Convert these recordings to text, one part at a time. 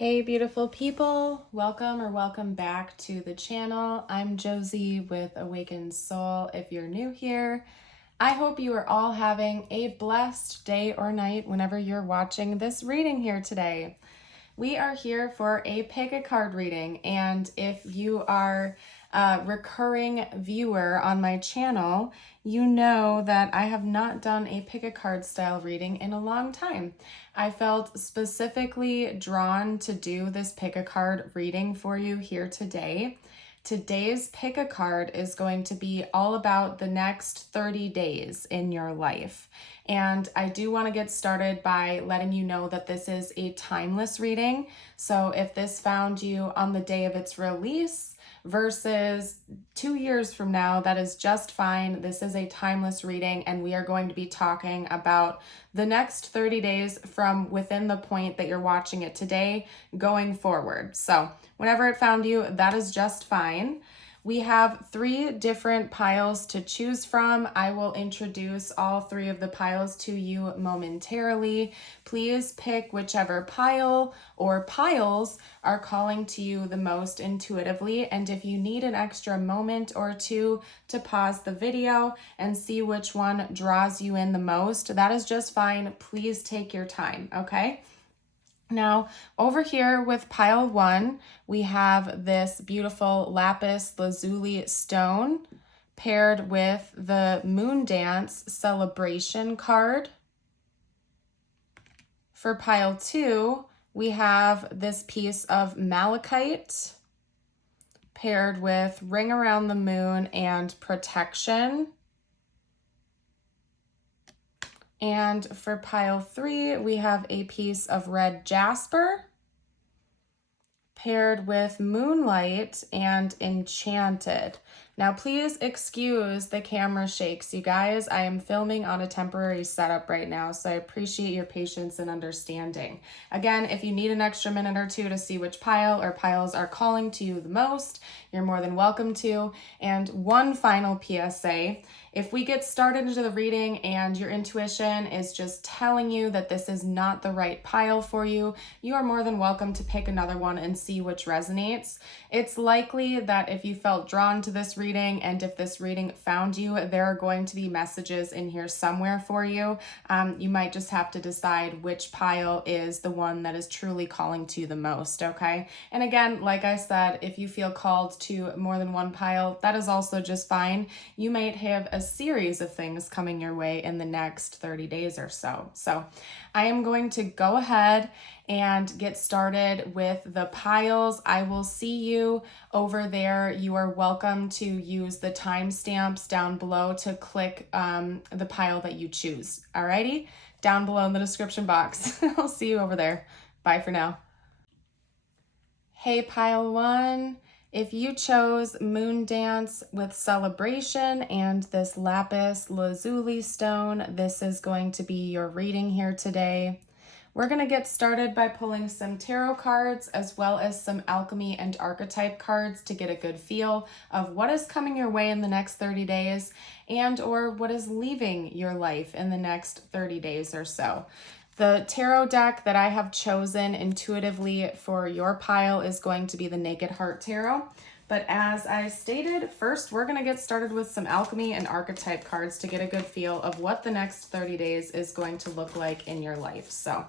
Hey beautiful people, welcome back to the channel. I'm Josie with Awakened Soul. If you're new here, I hope you are all having a blessed day or night whenever you're watching this reading here today. We are here for a pick a card reading, and if you are a recurring viewer on my channel, you know that I have not done a pick a card style reading in a long time. I felt specifically drawn to do this pick a card reading for you here today. Today's pick a card is going to be all about the next 30 days in your life. And I do want to get started by letting you know that this is a timeless reading. So if this found you on the day of its release versus 2 years from now, that is just fine. This is a timeless reading, and we are going to be talking about the next 30 days from within the point that you're watching it today going forward. So whenever it found you, that is just fine. We have 3 different piles to choose from. I will introduce all 3 of the piles to you momentarily. Please pick whichever pile or piles are calling to you the most intuitively. And if you need an extra moment or two to pause the video and see which one draws you in the most, that is just fine. Please take your time, okay? Now, over here with pile 1, we have this beautiful lapis lazuli stone paired with the Moon Dance celebration card. For pile 2, we have this piece of malachite paired with ring around the moon and protection. And for pile 3, we have a piece of red jasper paired with moonlight and enchanted. Now, please excuse the camera shakes, you guys. I am filming on a temporary setup right now, so I appreciate your patience and understanding. Again, if you need an extra minute or two to see which pile or piles are calling to you the most, you're more than welcome to. And one final PSA. If we get started into the reading and your intuition is just telling you that this is not the right pile for you, you are more than welcome to pick another one and see which resonates. It's likely that if you felt drawn to this reading and if this reading found you, there are going to be messages in here somewhere for you. You might just have to decide which pile is the one that is truly calling to you the most, okay? And again, like I said, if you feel called to more than one pile, that is also just fine. You might have a series of things coming your way in the next 30 days or so. So I am going to go ahead and get started with the piles. I will see you over there. You are welcome to use the timestamps down below to click the pile that you choose. Alrighty, down below in the description box. I'll see you over there. Bye for now. Hey, pile 1. If you chose Moon Dance with celebration and this lapis lazuli stone, this is going to be your reading here today. We're going to get started by pulling some tarot cards as well as some alchemy and archetype cards to get a good feel of what is coming your way in the next 30 days and or what is leaving your life in the next 30 days or so. The tarot deck that I have chosen intuitively for your pile is going to be the Naked Heart Tarot. But as I stated, first we're going to get started with some alchemy and archetype cards to get a good feel of what the next 30 days is going to look like in your life. So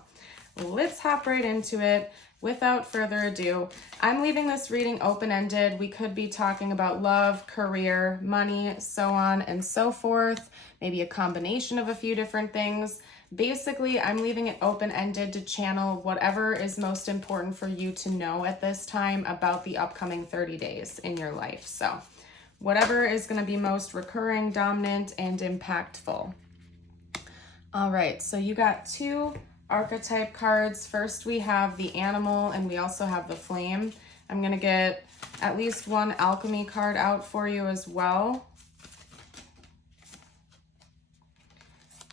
let's hop right into it. Without further ado, I'm leaving this reading open-ended. We could be talking about love, career, money, so on and so forth, maybe a combination of a few different things. Basically, I'm leaving it open-ended to channel whatever is most important for you to know at this time about the upcoming 30 days in your life. So whatever is going to be most recurring, dominant, and impactful. All right, so you got 2 archetype cards. First, we have the animal and we also have the flame. I'm going to get at least one alchemy card out for you as well.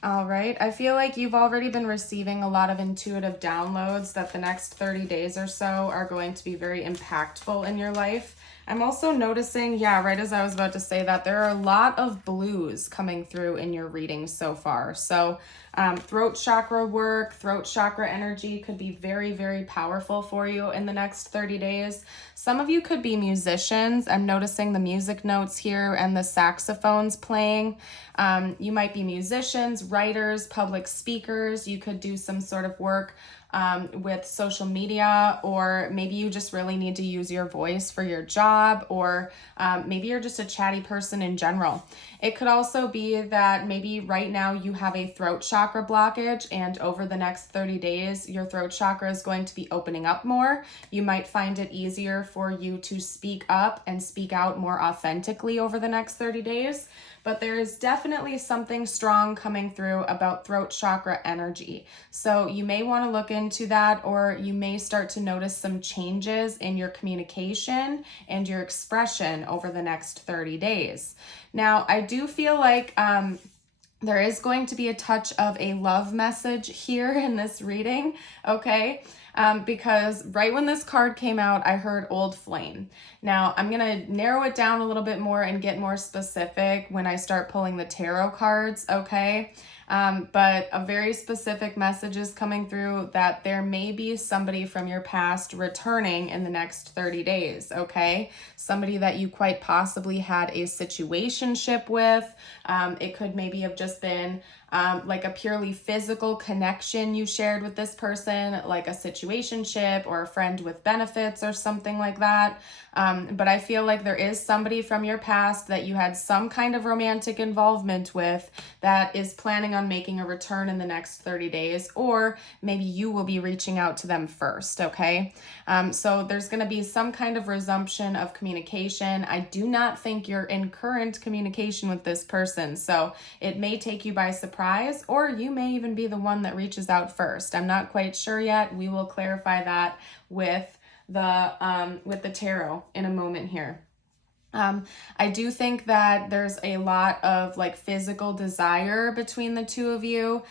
All right, I feel like you've already been receiving a lot of intuitive downloads that the next 30 days or so are going to be very impactful in your life. I'm also noticing, yeah, right as I was about to say that, there are a lot of blues coming through in your readings so far. So throat chakra work, throat chakra energy could be very, very powerful for you in the next 30 days. Some of you could be musicians. I'm noticing the music notes here and the saxophones playing. You might be musicians, writers, public speakers. You could do some sort of work with social media, or maybe you just really need to use your voice for your job, or maybe you're just a chatty person in general. It could also be that maybe right now you have a throat chakra blockage, and over the next 30 days, your throat chakra is going to be opening up more. You might find it easier for you to speak up and speak out more authentically over the next 30 days. But there is definitely something strong coming through about throat chakra energy. So you may want to look into that, or you may start to notice some changes in your communication and your expression over the next 30 days. Now, I do feel like there is going to be a touch of a love message here in this reading, okay? Because right when this card came out, I heard old flame. Now, I'm going to narrow it down a little bit more and get more specific when I start pulling the tarot cards, okay? But a very specific message is coming through that there may be somebody from your past returning in the next 30 days, okay? Somebody that you quite possibly had a situationship with. It could maybe have just been like a purely physical connection you shared with this person, like a situationship or a friend with benefits or something like that. But I feel like there is somebody from your past that you had some kind of romantic involvement with that is planning on making a return in the next 30 days, or maybe you will be reaching out to them first, okay? So there's going to be some kind of resumption of communication. I do not think you're in current communication with this person, so it may take you by surprise, or you may even be the one that reaches out first. I'm not quite sure yet. We will clarify that with the tarot in a moment here. I do think that there's a lot of like physical desire between the two of you.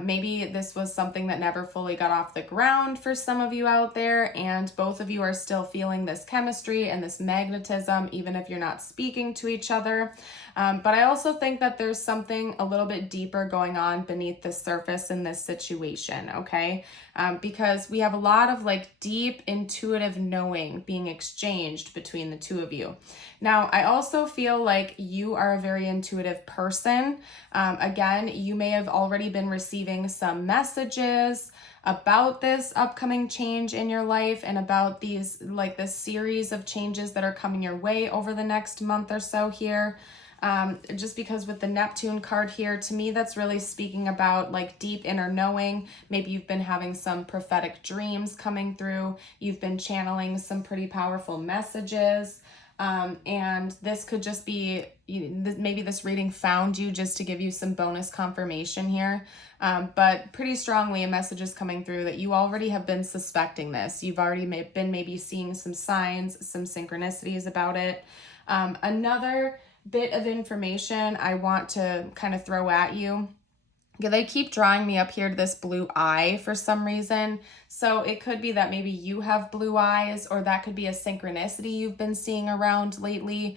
Maybe this was something that never fully got off the ground for some of you out there, and both of you are still feeling this chemistry and this magnetism, even if you're not speaking to each other. But I also think that there's something a little bit deeper going on beneath the surface in this situation, okay? Because we have a lot of like deep intuitive knowing being exchanged between the two of you. Now, I also feel like you are a very intuitive person. Again, you may have already been receiving some messages about this upcoming change in your life and about these, like this series of changes that are coming your way over the next month or so here. Just because with the Neptune card here, to me, that's really speaking about like deep inner knowing. Maybe you've been having some prophetic dreams coming through. You've been channeling some pretty powerful messages. And this could just be, maybe this reading found you just to give you some bonus confirmation here. But pretty strongly a message is coming through that you already have been suspecting this. You've already been maybe seeing some signs, some synchronicities about it. Another bit of information I want to kind of throw at you. They keep drawing me up here to this blue eye for some reason. So it could be that maybe you have blue eyes, or that could be a synchronicity you've been seeing around lately.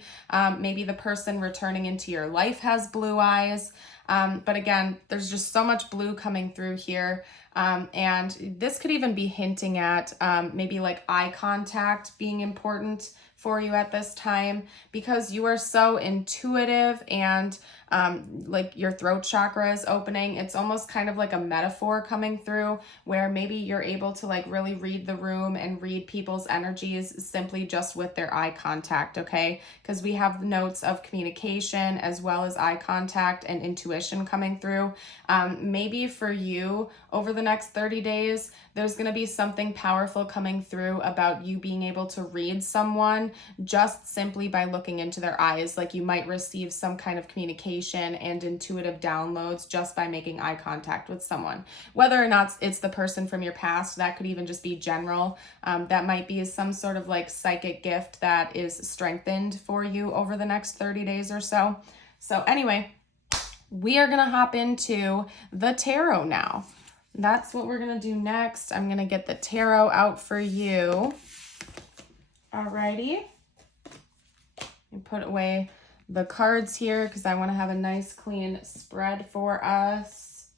Maybe the person returning into your life has blue eyes. But again, there's just so much blue coming through here. And this could even be hinting at maybe like eye contact being important for you at this time, because you are so intuitive and like your throat chakra is opening. It's almost kind of like a metaphor coming through where maybe you're able to like really read the room and read people's energies simply just with their eye contact, okay? Because we have notes of communication as well as eye contact and intuition coming through. Maybe for you over the next 30 days, there's going to be something powerful coming through about you being able to read someone just simply by looking into their eyes. Like you might receive some kind of communication and intuitive downloads just by making eye contact with someone. Whether or not it's the person from your past, that could even just be general. That might be some sort of like psychic gift that is strengthened for you over the next 30 days or so. So anyway, we are going to hop into the tarot now. That's what we're going to do next. I'm going to get the tarot out for you. Alrighty. And put away the cards here because I want to have a nice clean spread for us.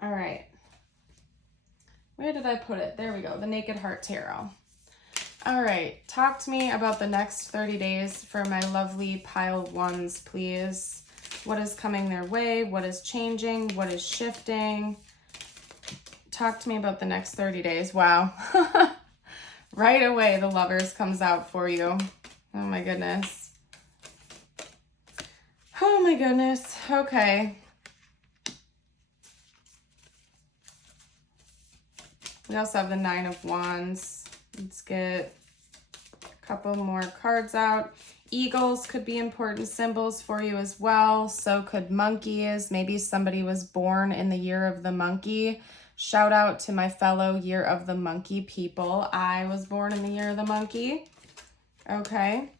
All right. Where did I put it? There we go. The Naked Heart Tarot. All right. Talk to me about the next 30 days for my lovely pile ones, please. What is coming their way? What is changing? What is shifting? Talk to me about the next 30 days. Wow. Right away, the Lovers comes out for you. Oh my goodness. Oh my goodness. Okay. We also have the Nine of Wands. Let's get a couple more cards out. Eagles could be important symbols for you as well. So could monkeys. Maybe somebody was born in the year of the monkey. Shout out to my fellow year of the monkey people. I was born in the year of the monkey. Okay.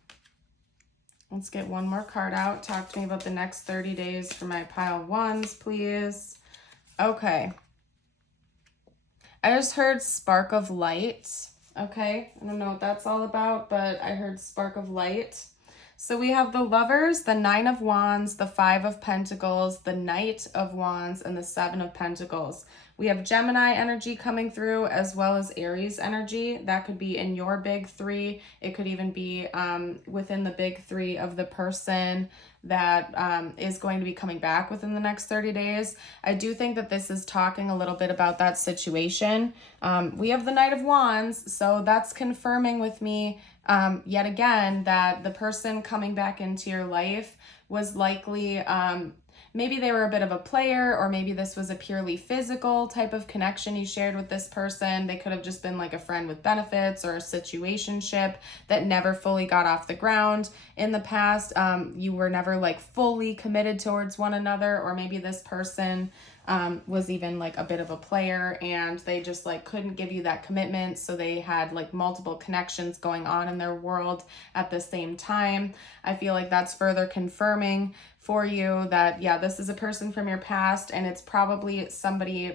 Let's get one more card out. Talk to me about the next 30 days for my pile ones, please. Okay. I just heard spark of light. Okay. I don't know what that's all about, but I heard spark of light. So we have the Lovers, the Nine of Wands, the Five of Pentacles, the Knight of Wands, and the Seven of Pentacles. We have Gemini energy coming through as well as Aries energy. That could be in your big three. It could even be within the big three of the person that is going to be coming back within the next 30 days. I do think that this is talking a little bit about that situation. We have the Knight of Wands, so that's confirming with me yet again that the person coming back into your life was likely maybe they were a bit of a player, or maybe this was a purely physical type of connection you shared with this person. They could have just been like a friend with benefits or a situationship that never fully got off the ground in the past. You were never like fully committed towards one another, or maybe this person was even like a bit of a player and they just like couldn't give you that commitment. So they had like multiple connections going on in their world at the same time. I feel like that's further confirming for you that, yeah, this is a person from your past, and it's probably somebody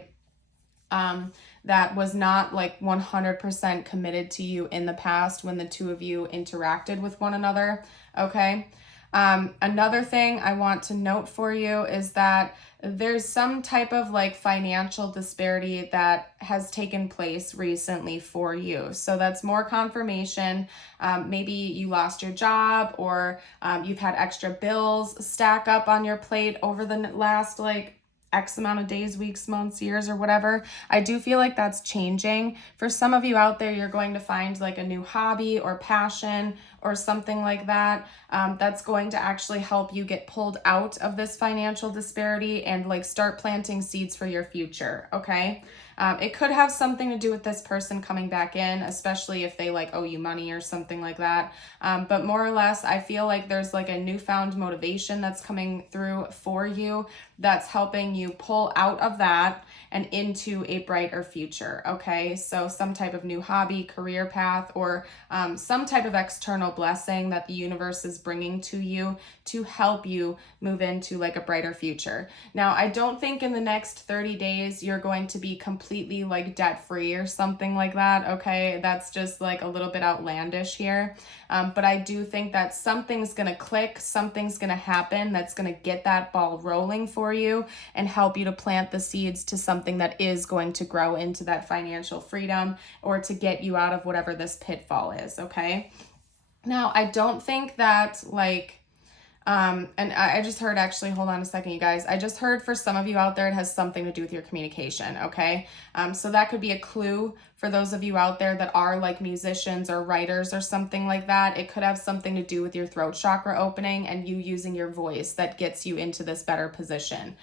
that was not like 100% committed to you in the past when the two of you interacted with one another. Okay. Another thing I want to note for you is that there's some type of like financial disparity that has taken place recently for you. So that's more confirmation. Maybe you lost your job, or you've had extra bills stack up on your plate over the last like X amount of days, weeks, months, years, or whatever. I do feel like that's changing. For some of you out there, you're going to find like a new hobby or passion or something like that that's going to actually help you get pulled out of this financial disparity and like start planting seeds for your future, okay? It could have something to do with this person coming back in, especially if they like owe you money or something like that. But more or less, I feel like there's like a newfound motivation that's coming through for you that's helping you pull out of that and into a brighter future, okay? So some type of new hobby, career path, or some type of external blessing that the universe is bringing to you to help you move into like a brighter future. Now, I don't think in the next 30 days you're going to be completely like debt free or something like that, okay? That's just like a little bit outlandish here. But I do think that something's gonna click, something's gonna happen that's gonna get that ball rolling for you and help you to plant the seeds to something that is going to grow into that financial freedom, or to get you out of whatever this pitfall is, okay? Now, I don't think that like, and I just heard, actually, hold on a second, you guys. I just heard for some of you out there, it has something to do with your communication, okay? So that could be a clue for those of you out there that are like musicians or writers or something like that. It could have something to do with your throat chakra opening and you using your voice that gets you into this better position.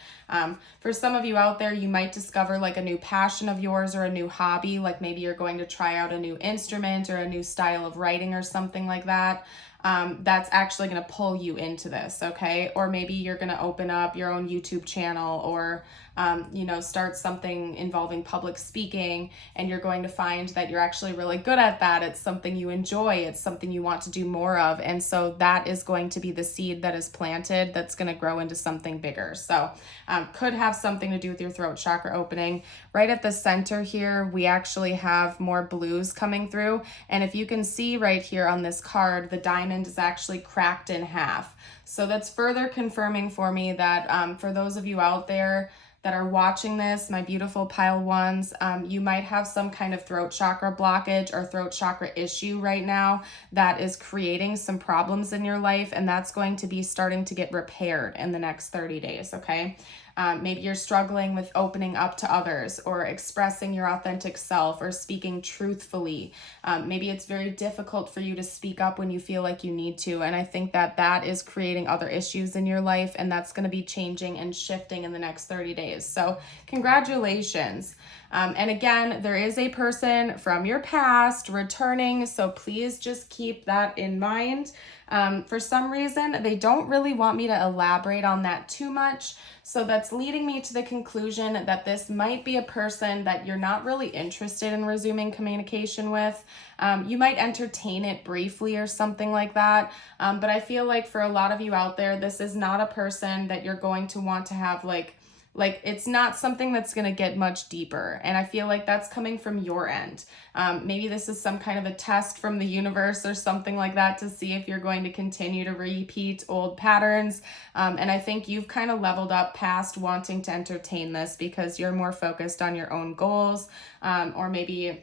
For some of you out there, you might discover like a new passion of yours or a new hobby, like maybe you're going to try out a new instrument or a new style of writing or something like that. That's actually going to pull you into this, okay? Or maybe you're going to open up your own YouTube channel, or you know, start something involving public speaking, and you're going to find that you're actually really good at that. It's something you enjoy. It's something you want to do more of. And so that is going to be the seed that is planted that's going to grow into something bigger. So could have something to do with your throat chakra opening. Right at the center here, we actually have more blues coming through. And if you can see right here on this card, the diamond is actually cracked in half. So that's further confirming for me that for those of you out there that are watching this, my beautiful pile ones, you might have some kind of throat chakra blockage or throat chakra issue right now that is creating some problems in your life, and that's going to be starting to get repaired in the next 30 days, okay? Maybe you're struggling with opening up to others or expressing your authentic self or speaking truthfully. Maybe it's very difficult for you to speak up when you feel like you need to. And I think that that is creating other issues in your life, and that's going to be changing and shifting in the next 30 days. So congratulations. And again, there is a person from your past returning, so please just keep that in mind. For some reason, they don't really want me to elaborate on that too much. So that's leading me to the conclusion that this might be a person that you're not really interested in resuming communication with. You might entertain it briefly or something like that. But I feel like for a lot of you out there, this is not a person that you're going to want to have like it's not something that's going to get much deeper. And I feel like that's coming from your end. Maybe this is some kind of a test from the universe or something like that to see if you're going to continue to repeat old patterns. And I think you've kind of leveled up past wanting to entertain this because you're more focused on your own goals, or maybe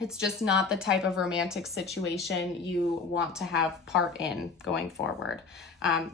it's just not the type of romantic situation you want to have part in going forward.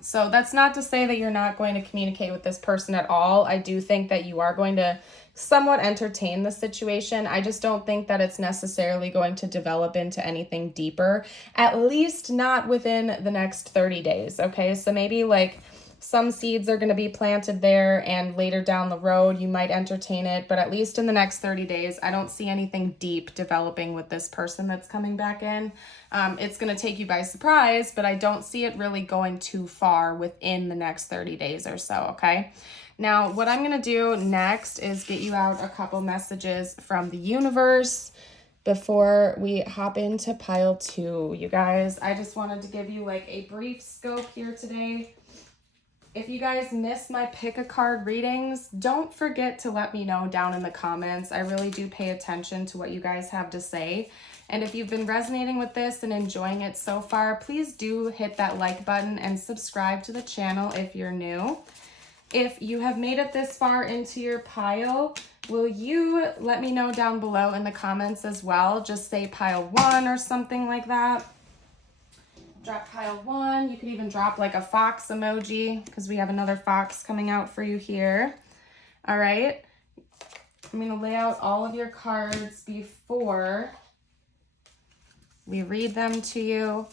So that's not to say that you're not going to communicate with this person at all. I do think that you are going to somewhat entertain the situation. I just don't think that it's necessarily going to develop into anything deeper, at least not within the next 30 days. Okay, so maybe like some seeds are going to be planted there, and later down the road, you might entertain it. But at least in the next 30 days, I don't see anything deep developing with this person that's coming back in. It's going to take you by surprise, but I don't see it really going too far within the next 30 days or so, okay? Now, what I'm going to do next is get you out a couple messages from the universe before we hop into pile 2. You guys, I just wanted to give you like a brief scope here today. If you guys miss my pick a card readings, don't forget to let me know down in the comments. I really do pay attention to what you guys have to say. And if you've been resonating with this and enjoying it so far, please do hit that like button and subscribe to the channel if you're new. If you have made it this far into your pile, will you let me know down below in the comments as well? Just say pile 1 or something like that. Drop pile 1. You could even drop like a fox emoji because we have another fox coming out for you here. All right. I'm going to lay out all of your cards before we read them to you.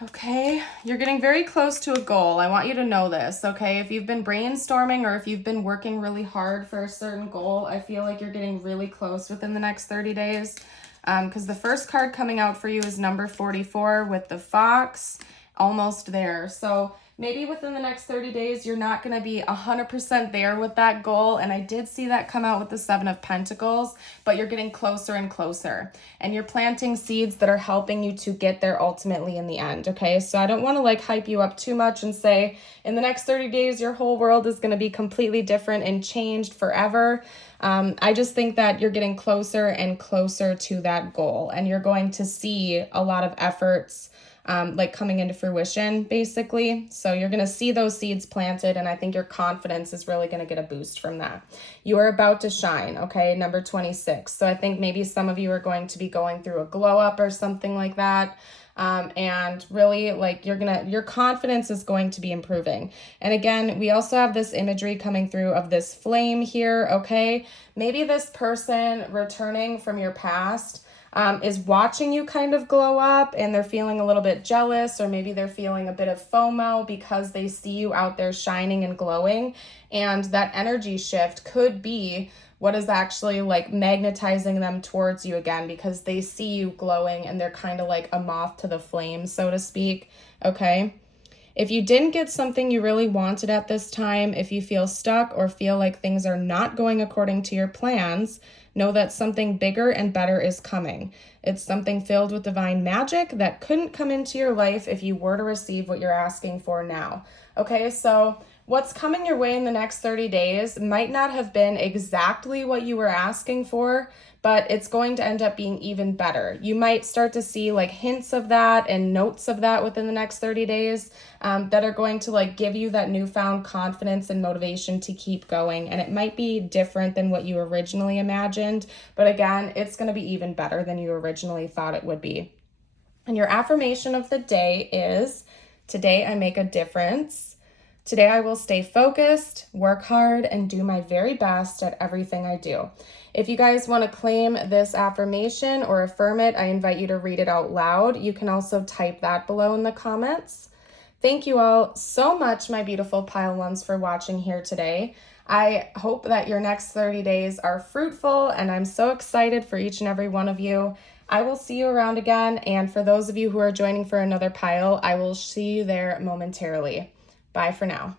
Okay. You're getting very close to a goal. I want you to know this, okay? If you've been brainstorming or if you've been working really hard for a certain goal, I feel like you're getting really close within the next 30 days. Because the first card coming out for you is number 44 with the fox, almost there. So maybe within the next 30 days, you're not going to be 100% there with that goal. And I did see that come out with the 7 of Pentacles, but you're getting closer and closer. And you're planting seeds that are helping you to get there ultimately in the end, okay? So I don't want to like hype you up too much and say in the next 30 days, your whole world is going to be completely different and changed forever. I just think that you're getting closer and closer to that goal, and you're going to see a lot of efforts like coming into fruition, basically. So you're going to see those seeds planted, and I think your confidence is really going to get a boost from that. You are about to shine, okay? Number 26. So I think maybe some of you are going to be going through a glow up or something like that. And really like your confidence is going to be improving. And again, we also have this imagery coming through of this flame here. Okay. Maybe this person returning from your past, is watching you kind of glow up, and they're feeling a little bit jealous, or maybe they're feeling a bit of FOMO because they see you out there shining and glowing. And that energy shift could be what is actually like magnetizing them towards you again, because they see you glowing and they're kind of like a moth to the flame, so to speak. Okay. If you didn't get something you really wanted at this time, if you feel stuck or feel like things are not going according to your plans, know that something bigger and better is coming. It's something filled with divine magic that couldn't come into your life if you were to receive what you're asking for now. Okay, so what's coming your way in the next 30 days might not have been exactly what you were asking for, but it's going to end up being even better. You might start to see like hints of that and notes of that within the next 30 days that are going to like give you that newfound confidence and motivation to keep going. And it might be different than what you originally imagined, but again, it's going to be even better than you originally thought it would be. And your affirmation of the day is, today I make a difference. Today I will stay focused, work hard, and do my very best at everything I do. If you guys want to claim this affirmation or affirm it, I invite you to read it out loud. You can also type that below in the comments. Thank you all so much, my beautiful pile ones, for watching here today. I hope that your next 30 days are fruitful, and I'm so excited for each and every one of you. I will see you around again, and for those of you who are joining for another pile, I will see you there momentarily. Bye for now.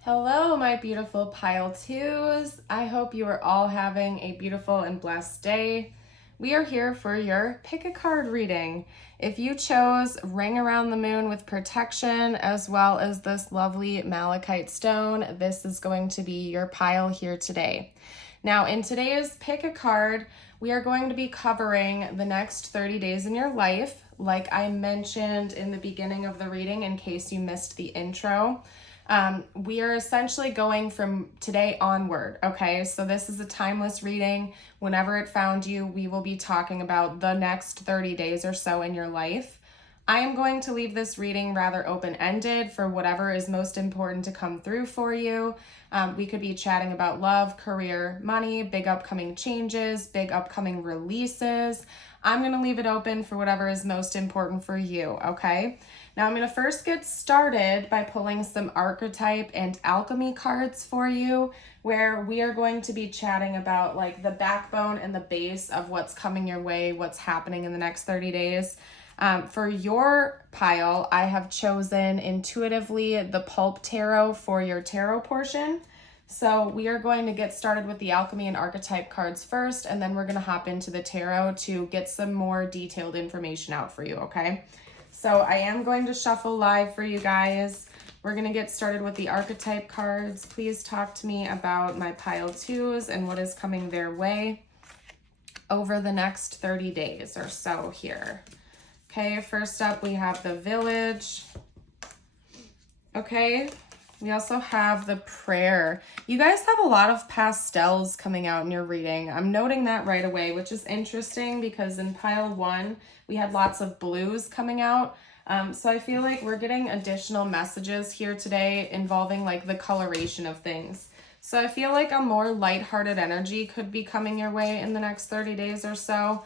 Hello, my beautiful pile twos. I hope you are all having a beautiful and blessed day. We are here for your pick a card reading. If you chose Ring Around the Moon with Protection, as well as this lovely malachite stone, this is going to be your pile here today. Now, in today's pick a card, we are going to be covering the next 30 days in your life, like I mentioned in the beginning of the reading in case you missed the intro. We are essentially going from today onward, okay? So this is a timeless reading. Whenever it found you, we will be talking about the next 30 days or so in your life. I am going to leave this reading rather open-ended for whatever is most important to come through for you. We could be chatting about love, career, money, big upcoming changes, big upcoming releases. I'm going to leave it open for whatever is most important for you, okay? Now I'm going to first get started by pulling some archetype and alchemy cards for you, where we are going to be chatting about like the backbone and the base of what's coming your way, what's happening in the next 30 days. For your pile, I have chosen intuitively the Pulp Tarot for your tarot portion. So we are going to get started with the alchemy and archetype cards first, and then we're going to hop into the tarot to get some more detailed information out for you, okay? So I am going to shuffle live for you guys. We're going to get started with the archetype cards. Please talk to me about my pile twos and what is coming their way over the next 30 days or so here. Okay, first up we have the Village. Okay, we also have the Prayer. You guys have a lot of pastels coming out in your reading. I'm noting that right away, which is interesting because in pile one, we had lots of blues coming out. So I feel like we're getting additional messages here today involving like the coloration of things. So I feel like a more lighthearted energy could be coming your way in the next 30 days or so,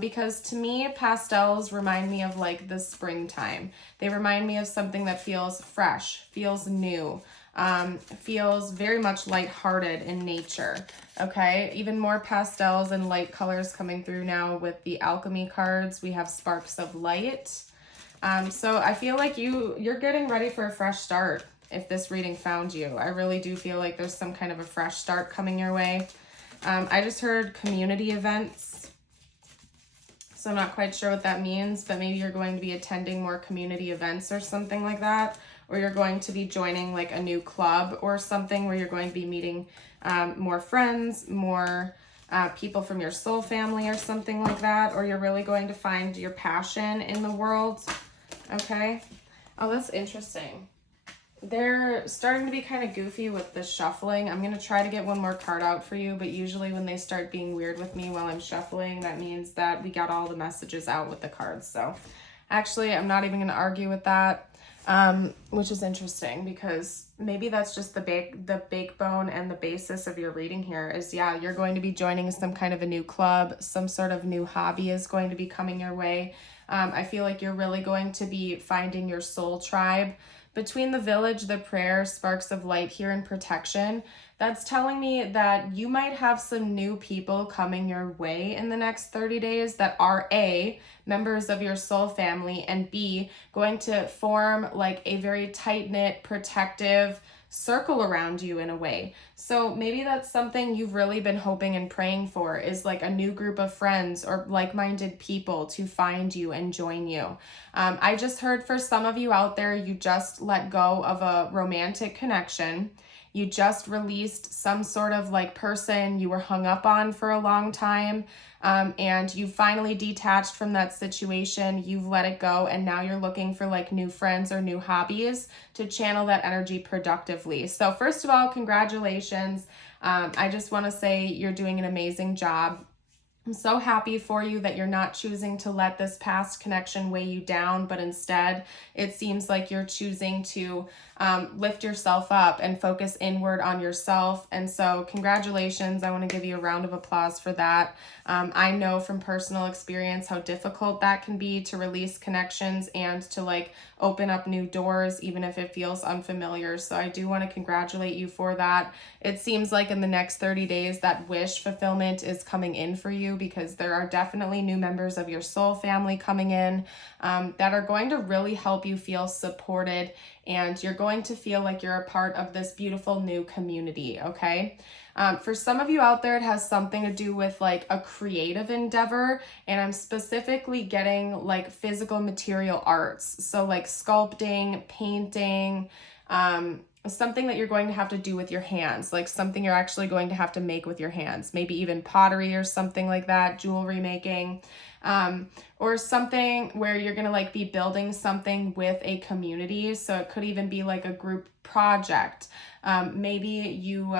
because to me, pastels remind me of like the springtime. They remind me of something that feels fresh, feels new, feels very much lighthearted in nature, okay? Even more pastels and light colors coming through now with the alchemy cards. We have Sparks of Light. So I feel like you're getting ready for a fresh start. If this reading found you, I really do feel like there's some kind of a fresh start coming your way. I just heard community events, so I'm not quite sure what that means, but maybe you're going to be attending more community events or something like that, or you're going to be joining like a new club or something where you're going to be meeting more friends, more people from your soul family or something like that, or you're really going to find your passion in the world, okay? Oh, that's interesting. They're starting to be kind of goofy with the shuffling. I'm going to try to get one more card out for you, but usually when they start being weird with me while I'm shuffling, that means that we got all the messages out with the cards. So actually, I'm not even going to argue with that, which is interesting because maybe that's just the backbone and the basis of your reading here is, yeah, you're going to be joining some kind of a new club, some sort of new hobby is going to be coming your way. I feel like you're really going to be finding your soul tribe, between the village, the prayer, sparks of light here, and protection, that's telling me that you might have some new people coming your way in the next 30 days that are A, members of your soul family, and B, going to form like a very tight-knit, protective circle around you in a way. So maybe that's something you've really been hoping and praying for, is like a new group of friends or like-minded people to find you and join you. I just heard for some of you out there, you just let go of a romantic connection. You just released some sort of like person you were hung up on for a long time, and you finally detached from that situation. You've let it go, and now you're looking for like new friends or new hobbies to channel that energy productively. So first of all, congratulations. I just want to say you're doing an amazing job. I'm so happy for you that you're not choosing to let this past connection weigh you down, but instead it seems like you're choosing to lift yourself up and focus inward on yourself. And so congratulations. I want to give you a round of applause for that. I know from personal experience how difficult that can be to release connections and to like open up new doors, even if it feels unfamiliar. So I do want to congratulate you for that. It seems like in the next 30 days that wish fulfillment is coming in for you, because there are definitely new members of your soul family coming in that are going to really help you feel supported, and you're going to feel like you're a part of this beautiful new community, okay? For some of you out there, it has something to do with like a creative endeavor, and I'm specifically getting like physical material arts. So like sculpting, painting, something that you're going to have to do with your hands, like something you're actually going to have to make with your hands, maybe even pottery or something like that, jewelry making, or something where you're going to like be building something with a community. So it could even be like a group project. Maybe you,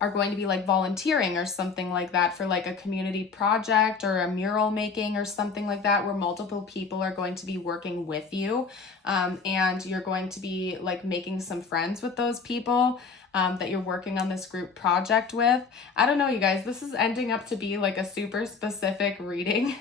are going to be like volunteering or something like that for like a community project or a mural making or something like that, where multiple people are going to be working with you, and you're going to be like making some friends with those people that you're working on this group project with. I don't know, you guys, this is ending up to be like a super specific reading.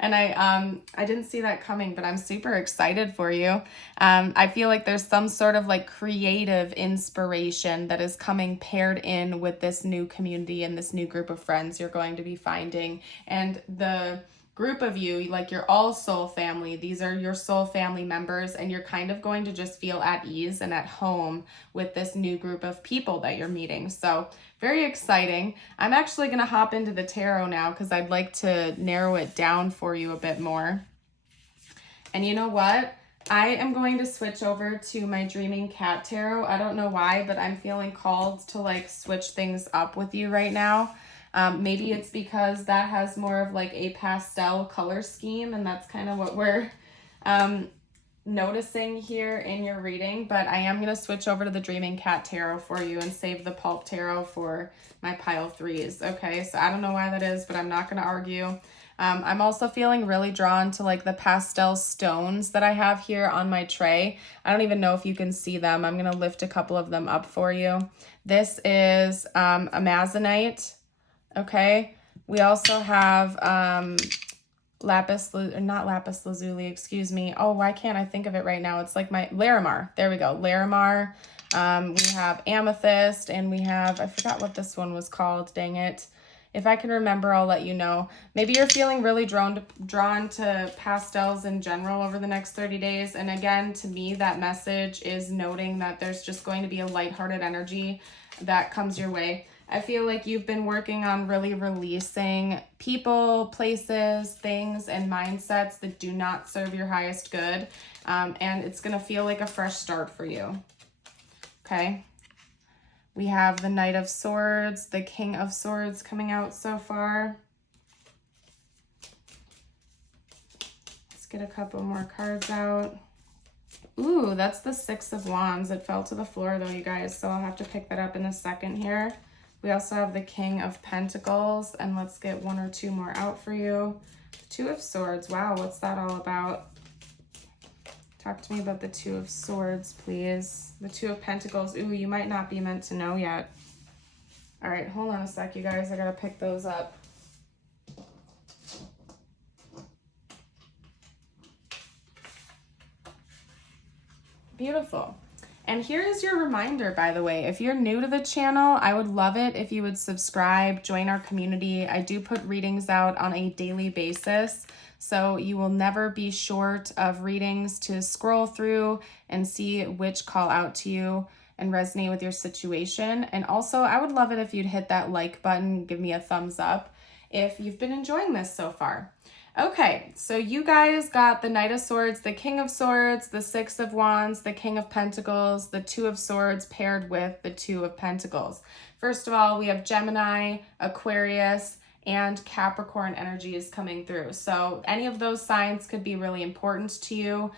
And I didn't see that coming, but I'm super excited for you. I feel like there's some sort of like creative inspiration that is coming paired in with this new community and this new group of friends you're going to be finding. And the group of you, like you're all soul family. These are your soul family members, and you're kind of going to just feel at ease and at home with this new group of people that you're meeting. So very exciting. I'm actually going to hop into the tarot now because I'd like to narrow it down for you a bit more. And you know what? I am going to switch over to my Dreaming Cat Tarot. I don't know why, but I'm feeling called to like switch things up with you right now. Maybe it's because that has more of like a pastel color scheme, and that's kind of what we're noticing here in your reading. But I am going to switch over to the Dreaming Cat Tarot for you and save the Pulp Tarot for my pile threes. Okay, so I don't know why that is, but I'm not going to argue. I'm also feeling really drawn to like the pastel stones that I have here on my tray. I don't even know if you can see them. I'm going to lift a couple of them up for you. This is amazonite. Okay, we also have lapis lazuli, excuse me. Oh, why can't I think of it right now? It's like my Larimar. There we go, Larimar. We have amethyst, and we have, I forgot what this one was called, dang it. If I can remember, I'll let you know. Maybe you're feeling really drawn to pastels in general over the next 30 days. And again, to me, that message is noting that there's just going to be a lighthearted energy that comes your way. I feel like you've been working on really releasing people, places, things, and mindsets that do not serve your highest good. And it's going to feel like a fresh start for you. Okay. We have the Knight of Swords, the King of Swords coming out so far. Let's get a couple more cards out. Ooh, that's the Six of Wands. It fell to the floor though, you guys, so I'll have to pick that up in a second here. We also have the King of Pentacles, and let's get one or two more out for you. Two of Swords. Wow, what's that all about? Talk to me about the Two of Swords, please. The Two of Pentacles. Ooh, you might not be meant to know yet. All right, hold on a sec, you guys. I gotta pick those up. Beautiful. And here is your reminder, by the way. If you're new to the channel, I would love it if you would subscribe, join our community. I do put readings out on a daily basis, so you will never be short of readings to scroll through and see which call out to you and resonate with your situation. And also, I would love it if you'd hit that like button, give me a thumbs up if you've been enjoying this so far. Okay, so you guys got the Knight of Swords, the King of Swords, the Six of Wands, the King of Pentacles, the Two of Swords paired with the Two of Pentacles. First of all, we have Gemini, Aquarius, and Capricorn energies coming through. So any of those signs could be really important to you.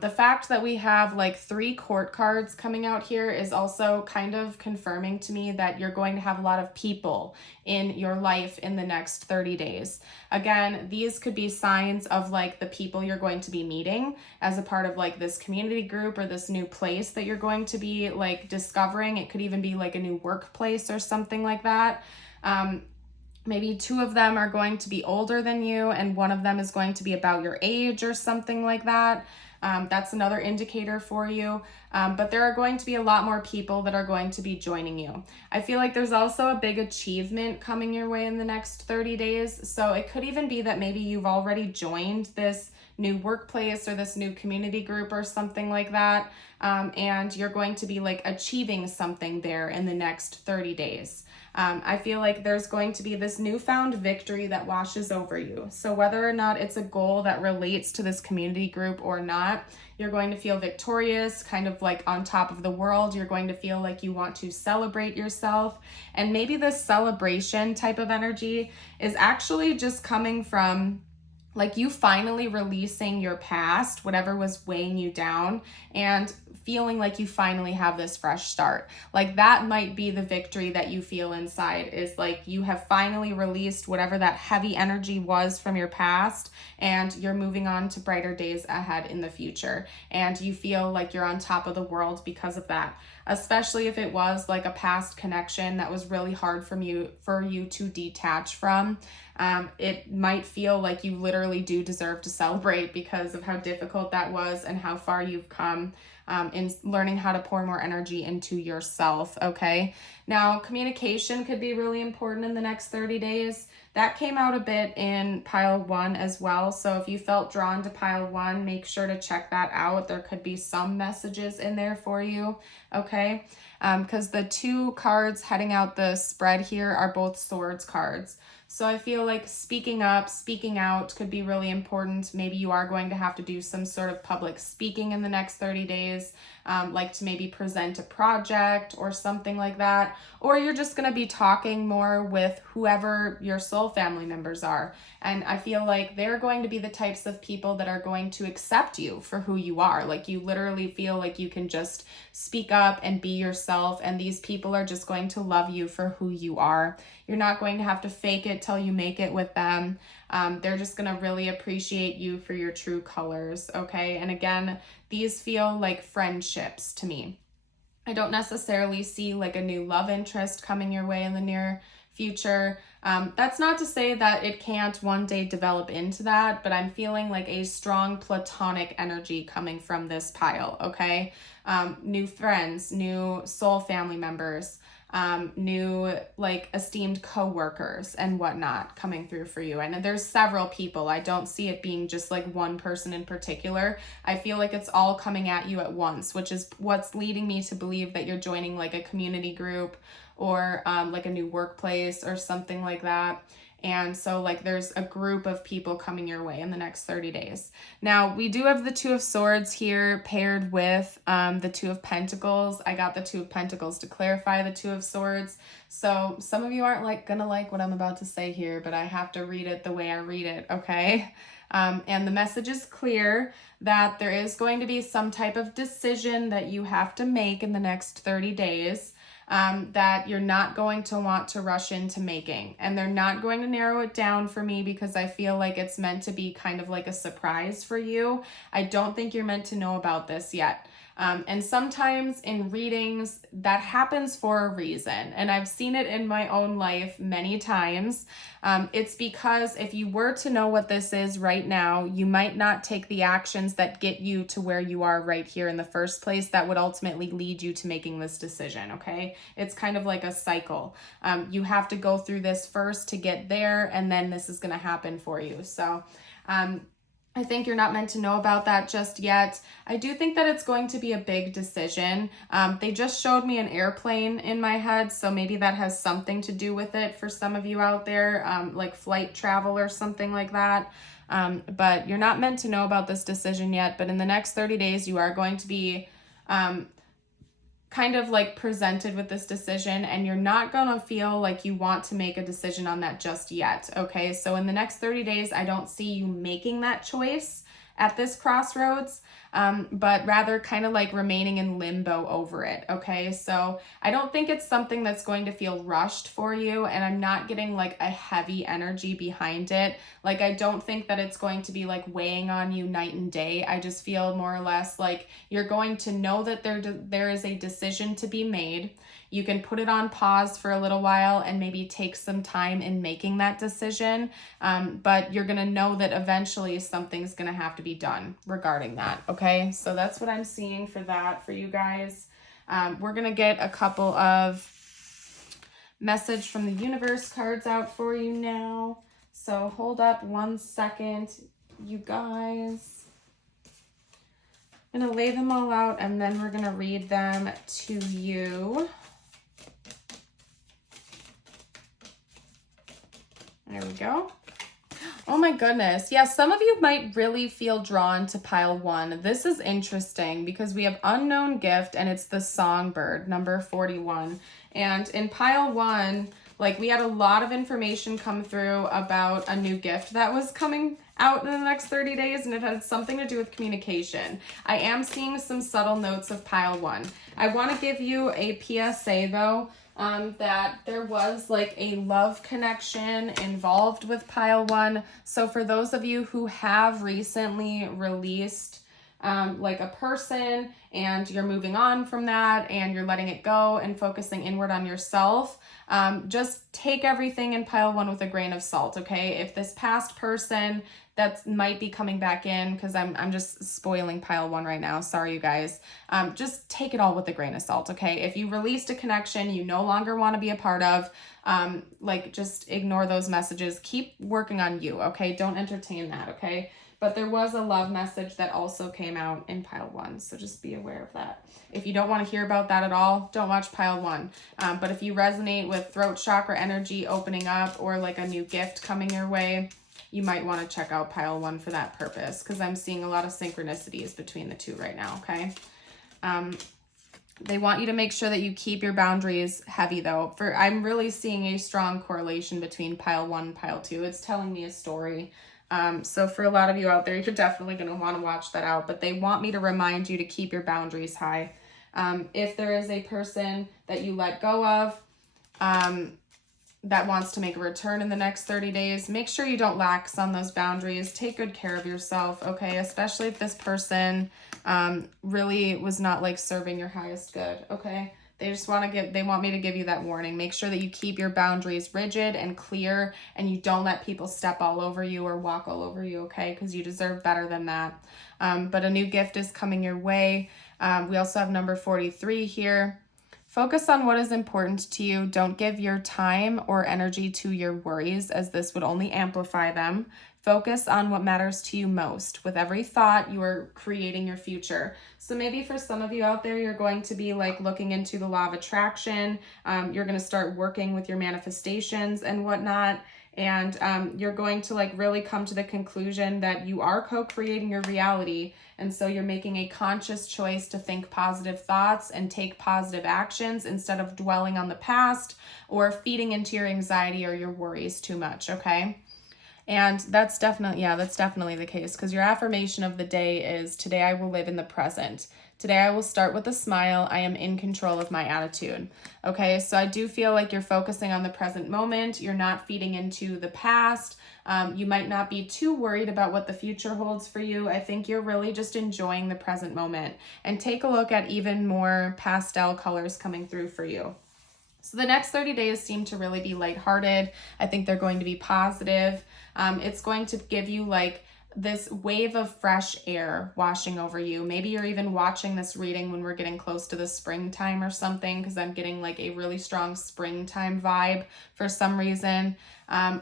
The fact that we have like 3 court cards coming out here is also kind of confirming to me that you're going to have a lot of people in your life in the next 30 days. Again, these could be signs of like the people you're going to be meeting as a part of like this community group or this new place that you're going to be like discovering. It could even be like a new workplace or something like that. Maybe 2 of them are going to be older than you and 1 of them is going to be about your age or something like that. That's another indicator for you. But there are going to be a lot more people that are going to be joining you. I feel like there's also a big achievement coming your way in the next 30 days. So it could even be that maybe you've already joined this new workplace or this new community group or something like that. And you're going to be like achieving something there in the next 30 days. I feel like there's going to be this newfound victory that washes over you. So whether or not it's a goal that relates to this community group or not, you're going to feel victorious, kind of like on top of the world. You're going to feel like you want to celebrate yourself. And maybe this celebration type of energy is actually just coming from like you finally releasing your past, whatever was weighing you down, and feeling like you finally have this fresh start. Like that might be the victory that you feel inside, is like you have finally released whatever that heavy energy was from your past and you're moving on to brighter days ahead in the future. And you feel like you're on top of the world because of that, especially if it was like a past connection that was really hard for you to detach from. It might feel like you literally do deserve to celebrate because of how difficult that was and how far you've come in learning how to pour more energy into yourself, okay? Now, communication could be really important in the next 30 days. That came out a bit in pile 1 as well. So if you felt drawn to pile 1, make sure to check that out. There could be some messages in there for you, okay? Because the 2 cards heading out the spread here are both swords cards. So I feel like speaking up, speaking out could be really important. Maybe you are going to have to do some sort of public speaking in the next 30 days, like to maybe present a project or something like that. Or you're just going to be talking more with whoever your soul family members are. And I feel like they're going to be the types of people that are going to accept you for who you are. Like you literally feel like you can just speak up and be yourself. And these people are just going to love you for who you are. You're not going to have to fake it till you make it with them. They're just going to really appreciate you for your true colors, okay? And again, these feel like friendships to me. I don't necessarily see like a new love interest coming your way in the near future. That's not to say that it can't one day develop into that, but I'm feeling like a strong platonic energy coming from this pile, okay? New friends, new soul family members, new like esteemed co-workers and whatnot coming through for you. And there's several people. I don't see it being just like one person in particular. I feel like it's all coming at you at once, which is what's leading me to believe that you're joining like a community group or like a new workplace or something like that. And so like there's a group of people coming your way in the next 30 days. Now we do have the Two of Swords here paired with the Two of Pentacles. I got the Two of Pentacles to clarify the Two of Swords. So some of you aren't gonna like what I'm about to say here, but I have to read it the way I read it, okay? And the message is clear that there is going to be some type of decision that you have to make in the next 30 days. That you're not going to want to rush into making. And they're not going to narrow it down for me because I feel like it's meant to be kind of like a surprise for you. I don't think you're meant to know about this yet. And sometimes in readings, that happens for a reason. And I've seen it in my own life many times. It's because if you were to know what this is right now, you might not take the actions that get you to where you are right here in the first place that would ultimately lead you to making this decision, okay? It's kind of like a cycle. You have to go through this first to get there, and then this is going to happen for you. So, I think you're not meant to know about that just yet. I do think that it's going to be a big decision. They just showed me an airplane in my head, so maybe that has something to do with it for some of you out there, like flight travel or something like that. But you're not meant to know about this decision yet, but in the next 30 days, you are going to be kind of like presented with this decision, and you're not gonna feel like you want to make a decision on that just yet, okay? So in the next 30 days, I don't see you making that choice at this crossroads, but rather kind of like remaining in limbo over it, okay? So I don't think it's something that's going to feel rushed for you, and I'm not getting like a heavy energy behind it. Like, I don't think that it's going to be like weighing on you night and day. I just feel more or less like you're going to know that there is a decision to be made. You can put it on pause for a little while and maybe take some time in making that decision. But you're going to know that eventually something's going to have to be done regarding that. Okay. So that's what I'm seeing for that for you guys. We're going to get a couple of message from the universe cards out for you now. So hold up 1 second, you guys. I'm going to lay them all out and then we're going to read them to you. There we go. Oh my goodness. Yeah, some of you might really feel drawn to pile 1. This is interesting because we have unknown gift and it's the songbird, number 41. And in pile 1, like, we had a lot of information come through about a new gift that was coming out in the next 30 days, and it had something to do with communication. I am seeing some subtle notes of pile 1. I want to give you a PSA though, that there was like a love connection involved with pile 1. So for those of you who have recently released like a person and you're moving on from that and you're letting it go and focusing inward on yourself, just take everything in pile 1 with a grain of salt, okay? If this past person that might be coming back in, because I'm just spoiling pile 1 right now, sorry you guys, just take it all with a grain of salt, okay? If you released a connection you no longer want to be a part of, like, just ignore those messages. Keep working on you, okay? Don't entertain that, okay? But there was a love message that also came out in pile 1, so just be aware of that. If you don't want to hear about that at all, don't watch pile 1. But if you resonate with throat chakra energy opening up or like a new gift coming your way, you might want to check out pile 1 for that purpose, because I'm seeing a lot of synchronicities between the two right now, okay? They want you to make sure that you keep your boundaries heavy though. I'm really seeing a strong correlation between pile 1 and pile 2. It's telling me a story. So for a lot of you out there, you're definitely going to want to watch that out, but they want me to remind you to keep your boundaries high. If there is a person that you let go of, that wants to make a return in the next 30 days, make sure you don't lax on those boundaries. Take good care of yourself, okay? Especially if this person, really was not like serving your highest good, okay? They want me to give you that warning. Make sure that you keep your boundaries rigid and clear and you don't let people step all over you or walk all over you, okay? Because you deserve better than that. But a new gift is coming your way. We also have number 43 here. Focus on what is important to you. Don't give your time or energy to your worries, as this would only amplify them. Focus on what matters to you most. With every thought, you are creating your future. So maybe for some of you out there, you're going to be like looking into the law of attraction. You're going to start working with your manifestations and whatnot. And you're going to like really come to the conclusion that you are co-creating your reality. And so you're making a conscious choice to think positive thoughts and take positive actions instead of dwelling on the past or feeding into your anxiety or your worries too much, okay? And that's definitely the case, because your affirmation of the day is, today I will live in the present. Today I will start with a smile. I am in control of my attitude. Okay, so I do feel like you're focusing on the present moment. You're not feeding into the past. You might not be too worried about what the future holds for you. I think you're really just enjoying the present moment. And take a look at even more pastel colors coming through for you. So the next 30 days seem to really be lighthearted. I think they're going to be positive. It's going to give you like this wave of fresh air washing over you. Maybe you're even watching this reading when we're getting close to the springtime or something, because I'm getting like a really strong springtime vibe for some reason.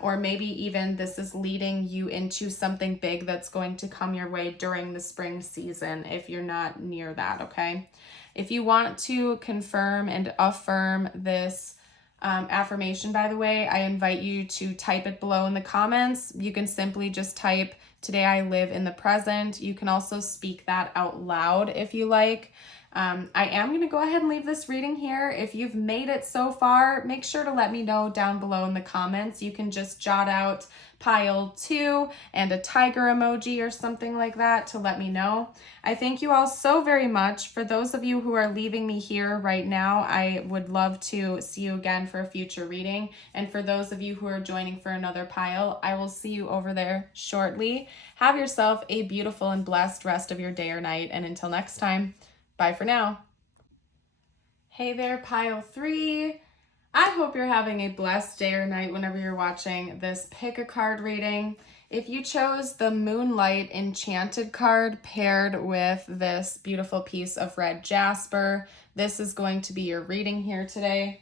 Or maybe even this is leading you into something big that's going to come your way during the spring season if you're not near that, okay? If you want to confirm and affirm this affirmation, by the way, I invite you to type it below in the comments. You can simply just type, today I live in the present. You can also speak that out loud if you like. I am going to go ahead and leave this reading here. If you've made it so far, make sure to let me know down below in the comments. You can just jot out pile 2 and a tiger emoji or something like that to let me know. I thank you all so very much. For those of you who are leaving me here right now, I would love to see you again for a future reading. And for those of you who are joining for another pile, I will see you over there shortly. Have yourself a beautiful and blessed rest of your day or night. And until next time, bye for now. Hey there, pile 3. I hope you're having a blessed day or night whenever you're watching this pick a card reading. If you chose the Moonlight Enchanted card paired with this beautiful piece of red jasper, this is going to be your reading here today.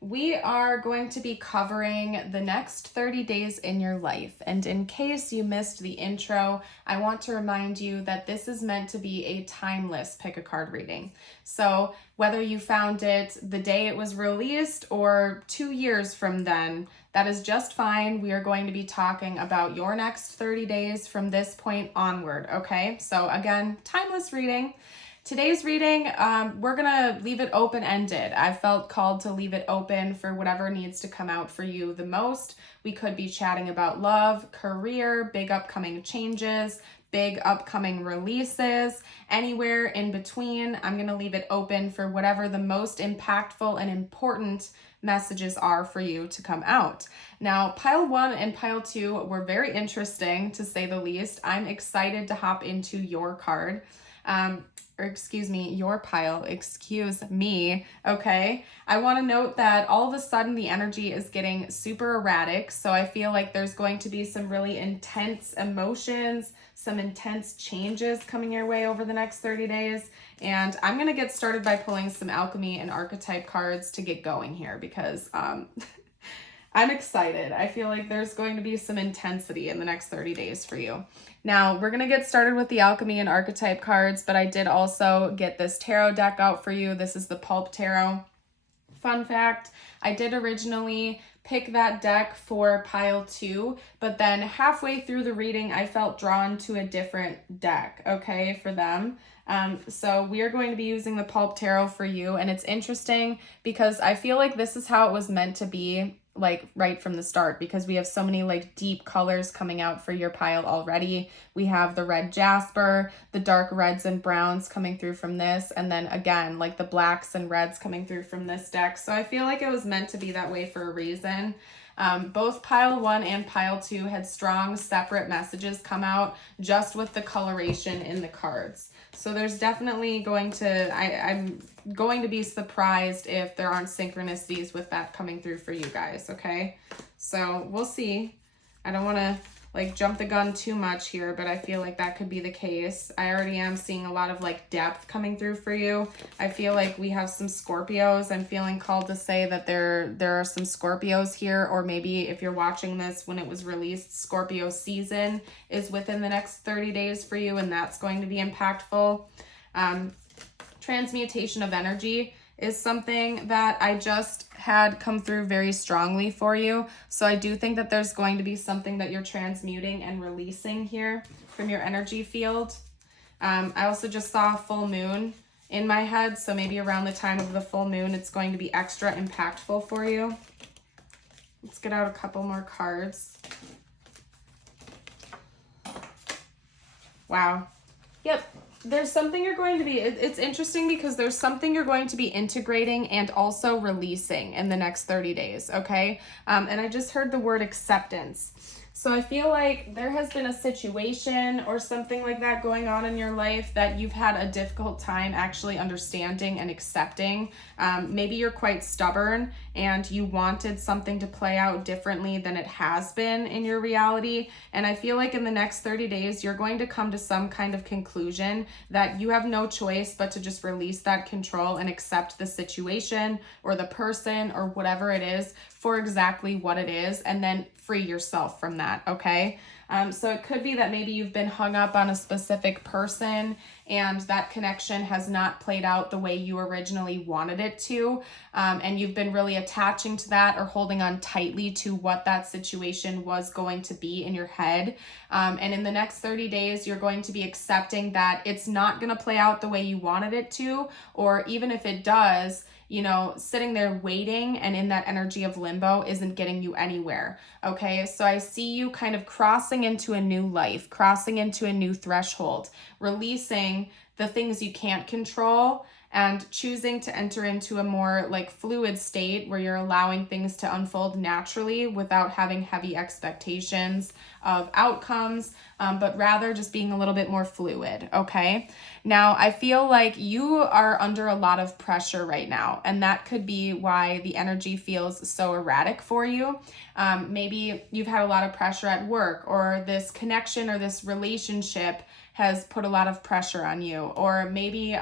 We are going to be covering the next 30 days in your life. And in case you missed the intro, I want to remind you that this is meant to be a timeless pick a card reading. So whether you found it the day it was released or 2 years from then, that is just fine. We are going to be talking about your next 30 days from this point onward, okay? So again, timeless reading. Today's reading, we're going to leave it open-ended. I felt called to leave it open for whatever needs to come out for you the most. We could be chatting about love, career, big upcoming changes, big upcoming releases, anywhere in between. I'm going to leave it open for whatever the most impactful and important messages are for you to come out. Now, pile 1 and pile 2 were very interesting, to say the least. I'm excited to hop into your card. Your pile, okay? I want to note that all of a sudden the energy is getting super erratic, so I feel like there's going to be some really intense emotions, some intense changes coming your way over the next 30 days, and I'm going to get started by pulling some alchemy and archetype cards to get going here, because I'm excited. I feel like there's going to be some intensity in the next 30 days for you. Now, we're going to get started with the alchemy and archetype cards, but I did also get this tarot deck out for you. This is the Pulp Tarot. Fun fact, I did originally pick that deck for pile 2, but then halfway through the reading, I felt drawn to a different deck, okay, for them. So we are going to be using the Pulp Tarot for you, and it's interesting because I feel like this is how it was meant to be, like right from the start, because we have so many like deep colors coming out for your pile already. We have the red jasper, the dark reds and browns coming through from this, and then again like the blacks and reds coming through from this deck. So I feel like it was meant to be that way for a reason. Both pile 1 and pile 2 had strong separate messages come out just with the coloration in the cards. So there's definitely going to, I'm going to be surprised if there aren't synchronicities with that coming through for you guys, okay? So we'll see. I don't want to like jump the gun too much here, but I feel like that could be the case. I already am seeing a lot of like depth coming through for you. I feel like we have some Scorpios. I'm feeling called to say that there are some Scorpios here, or maybe if you're watching this when it was released, Scorpio season is within the next 30 days for you, and that's going to be impactful. Transmutation of energy is something that I just had come through very strongly for you. So I do think that there's going to be something that you're transmuting and releasing here from your energy field. I also just saw a full moon in my head, so maybe around the time of the full moon, it's going to be extra impactful for you. Let's get out a couple more cards. Wow. Yep. There's something you're going to be, it's interesting because there's something you're going to be integrating and also releasing in the next 30 days, okay? And I just heard the word acceptance. So I feel like there has been a situation or something like that going on in your life that you've had a difficult time actually understanding and accepting. Maybe you're quite stubborn and you wanted something to play out differently than it has been in your reality. And I feel like in the next 30 days, you're going to come to some kind of conclusion that you have no choice but to just release that control and accept the situation or the person or whatever it is for exactly what it is, and then free yourself from that, okay? So it could be that maybe you've been hung up on a specific person and that connection has not played out the way you originally wanted it to, and you've been really attaching to that or holding on tightly to what that situation was going to be in your head. And in the next 30 days, you're going to be accepting that it's not going to play out the way you wanted it to, or even if it does, you know, sitting there waiting and in that energy of limbo isn't getting you anywhere, okay? So I see you kind of crossing into a new life, crossing into a new threshold, releasing the things you can't control and choosing to enter into a more like fluid state where you're allowing things to unfold naturally without having heavy expectations of outcomes, but rather just being a little bit more fluid, okay? Now, I feel like you are under a lot of pressure right now, and that could be why the energy feels so erratic for you. Maybe you've had a lot of pressure at work, or this connection or this relationship has put a lot of pressure on you, or maybe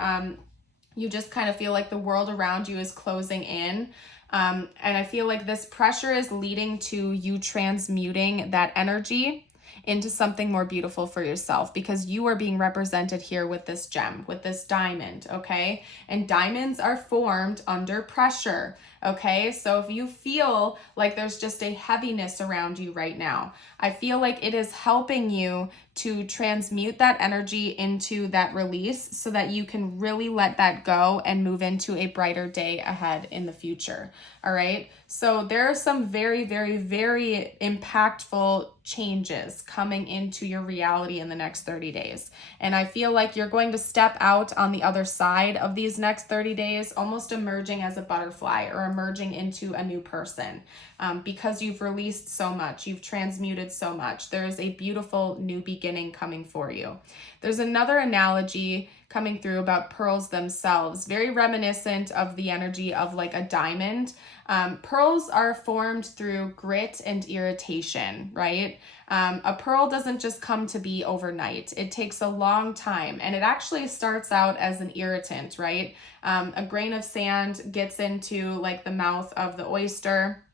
you just kind of feel like the world around you is closing in. And I feel like this pressure is leading to you transmuting that energy into something more beautiful for yourself, because you are being represented here with this gem, with this diamond, okay? And diamonds are formed under pressure, okay? So if you feel like there's just a heaviness around you right now, I feel like it is helping you to transmute that energy into that release so that you can really let that go and move into a brighter day ahead in the future, all right? So there are some very, very, very impactful changes coming into your reality in the next 30 days. And I feel like you're going to step out on the other side of these next 30 days, almost emerging as a butterfly or emerging into a new person, because you've released so much, you've transmuted so much. There is a beautiful new beginning coming for you. There's another analogy coming through about pearls themselves, very reminiscent of the energy of like a diamond. Pearls are formed through grit and irritation, right? A pearl doesn't just come to be overnight. It takes a long time, and it actually starts out as an irritant, right? A grain of sand gets into like the mouth of the oyster,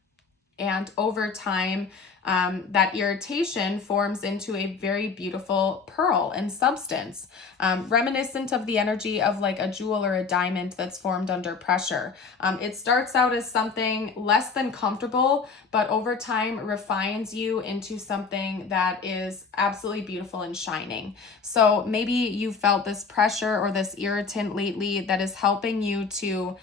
and over time, that irritation forms into a very beautiful pearl in substance, reminiscent of the energy of like a jewel or a diamond that's formed under pressure. It starts out as something less than comfortable, but over time refines you into something that is absolutely beautiful and shining. So maybe you felt this pressure or this irritant lately that is helping you to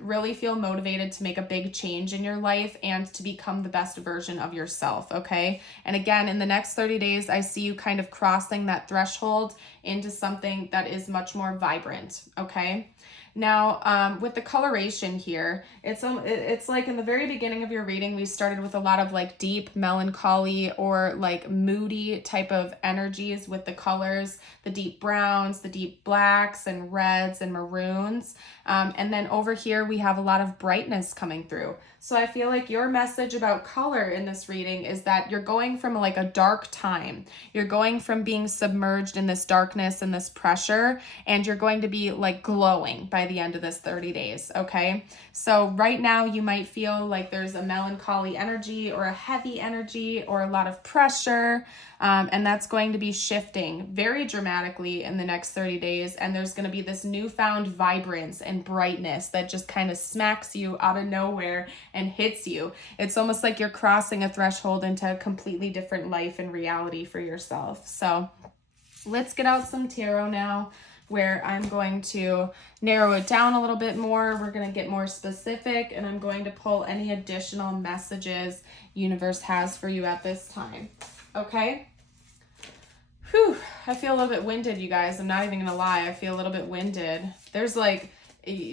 really feel motivated to make a big change in your life and to become the best version of yourself, okay? And again, in the next 30 days, I see you kind of crossing that threshold into something that is much more vibrant, okay? Now, with the coloration here, it's like in the very beginning of your reading, we started with a lot of like deep melancholy or like moody type of energies with the colors, the deep browns, the deep blacks and reds and maroons. And then over here, we have a lot of brightness coming through. So I feel like your message about color in this reading is that you're going from like a dark time. You're going from being submerged in this darkness and this pressure, and you're going to be like glowing by the end of this 30 days, okay? So right now you might feel like there's a melancholy energy or a heavy energy or a lot of pressure, and that's going to be shifting very dramatically in the next 30 days, and there's going to be this newfound vibrance and brightness that just kind of smacks you out of nowhere and hits you. It's almost like you're crossing a threshold into a completely different life and reality for yourself. So let's get out some tarot now, where I'm going to narrow it down a little bit more. We're going to get more specific, and I'm going to pull any additional messages universe has for you at this time. Okay? Whew, I feel a little bit winded, you guys. I'm not even gonna lie. I feel a little bit winded. There's like,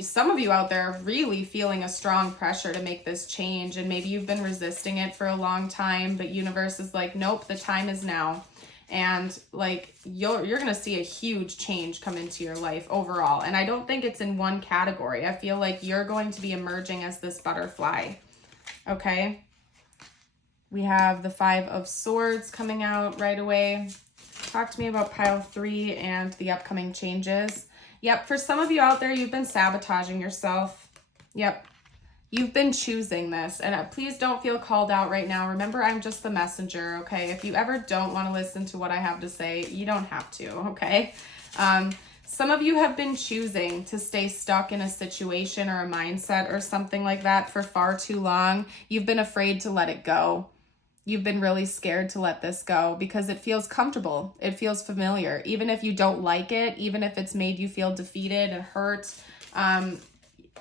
some of you out there are really feeling a strong pressure to make this change, and maybe you've been resisting it for a long time, but universe is like, nope, the time is now. And like, you're gonna see a huge change come into your life overall. And I don't think it's in one category. I feel like you're going to be emerging as this butterfly. Okay. We have the 5 of Swords coming out right away. Talk to me about pile 3 and the upcoming changes. Yep, for some of you out there, you've been sabotaging yourself. Yep, you've been choosing this. And please don't feel called out right now. Remember, I'm just the messenger, okay? If you ever don't want to listen to what I have to say, you don't have to, okay? Some of you have been choosing to stay stuck in a situation or a mindset or something like that for far too long. You've been afraid to let it go. You've been really scared to let this go because it feels comfortable. It feels familiar. Even if you don't like it, even if it's made you feel defeated and hurt,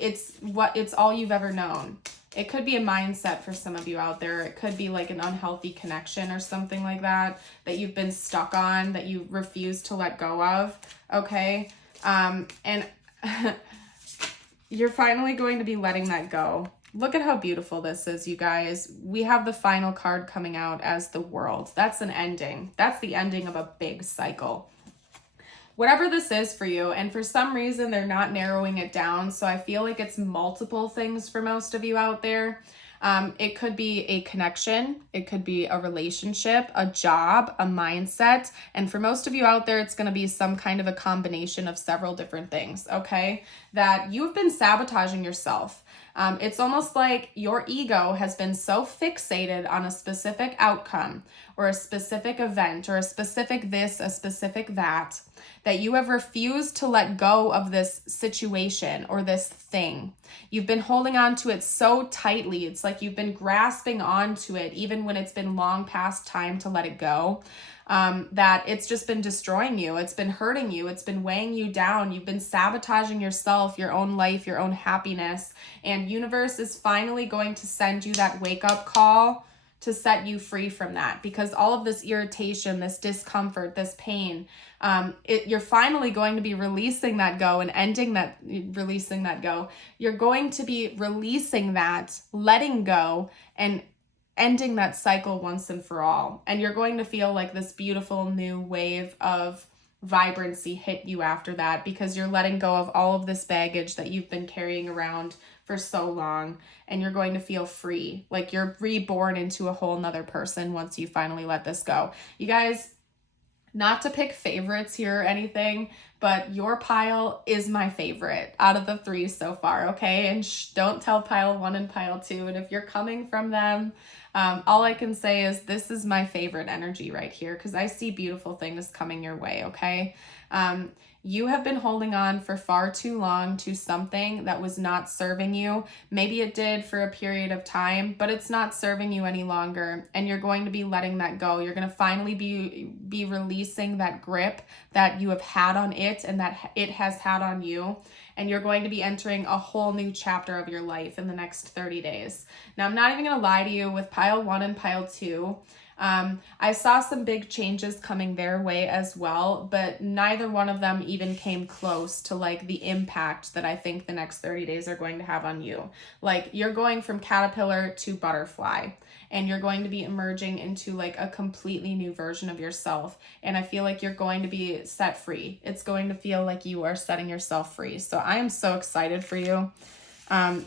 it's all you've ever known. It could be a mindset for some of you out there. It could be like an unhealthy connection or something like that you've been stuck on, that you refuse to let go of, okay? And you're finally going to be letting that go. Look at how beautiful this is, you guys. We have the final card coming out as the World. That's an ending. That's the ending of a big cycle. Whatever this is for you, and for some reason they're not narrowing it down, so I feel like it's multiple things for most of you out there. It could be a connection, it could be a relationship, a job, a mindset, and for most of you out there, it's going to be some kind of a combination of several different things, okay? That you've been sabotaging yourself. It's almost like your ego has been so fixated on a specific outcome or a specific event or a specific this, a specific that you have refused to let go of this situation or this thing. You've been holding on to it so tightly. It's like you've been grasping onto it even when it's been long past time to let it go. That it's just been destroying you. It's been hurting you. It's been weighing you down. You've been sabotaging yourself, your own life, your own happiness. And universe is finally going to send you that wake-up call to set you free from that, because all of this irritation, this discomfort, this pain, you're finally going to be releasing that go and releasing that go. You're going to be releasing that, letting go, and ending that cycle once and for all. And you're going to feel like this beautiful new wave of vibrancy hit you after that, because you're letting go of all of this baggage that you've been carrying around for so long, and you're going to feel free, like you're reborn into a whole nother person once you finally let this go. You guys, not to pick favorites here or anything, but your pile is my favorite out of the 3 so far, okay? And don't tell pile 1 and pile 2. And if you're coming from them, all I can say is this is my favorite energy right here, because I see beautiful things coming your way, okay? You have been holding on for far too long to something that was not serving you. Maybe it did for a period of time, but it's not serving you any longer, and you're going to be letting that go. You're going to finally be releasing that grip that you have had on it and that it has had on you, and you're going to be entering a whole new chapter of your life in the next 30 days. Now, I'm not even going to lie to you with pile 1 and pile 2. I saw some big changes coming their way as well, but neither one of them even came close to like the impact that I think the next 30 days are going to have on you. Like, you're going from caterpillar to butterfly, and you're going to be emerging into like a completely new version of yourself. And I feel like you're going to be set free. It's going to feel like you are setting yourself free. So I am so excited for you.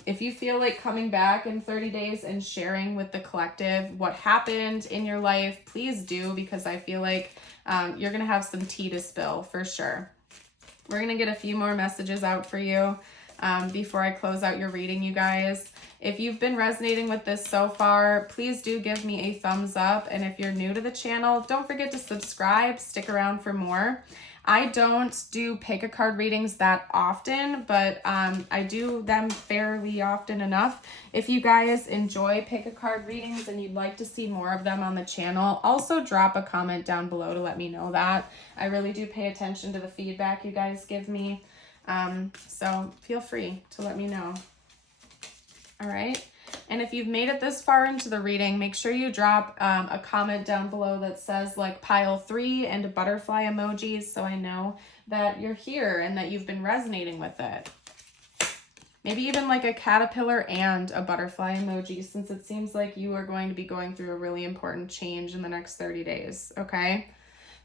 If you feel like coming back in 30 days and sharing with the collective what happened in your life, please do, because I feel like you're going to have some tea to spill for sure. We're going to get a few more messages out for you before I close out your reading, you guys. If you've been resonating with this so far, please do give me a thumbs up. And if you're new to the channel, don't forget to subscribe. Stick around for more. I don't do pick a card readings that often, but I do them fairly often enough. If you guys enjoy pick a card readings and you'd like to see more of them on the channel, also drop a comment down below to let me know that. I really do pay attention to the feedback you guys give me. So feel free to let me know. All right. And if you've made it this far into the reading, make sure you drop a comment down below that says like pile 3 and a butterfly emoji, so I know that you're here and that you've been resonating with it. Maybe even like a caterpillar and a butterfly emoji, since it seems like you are going to be going through a really important change in the next 30 days, okay?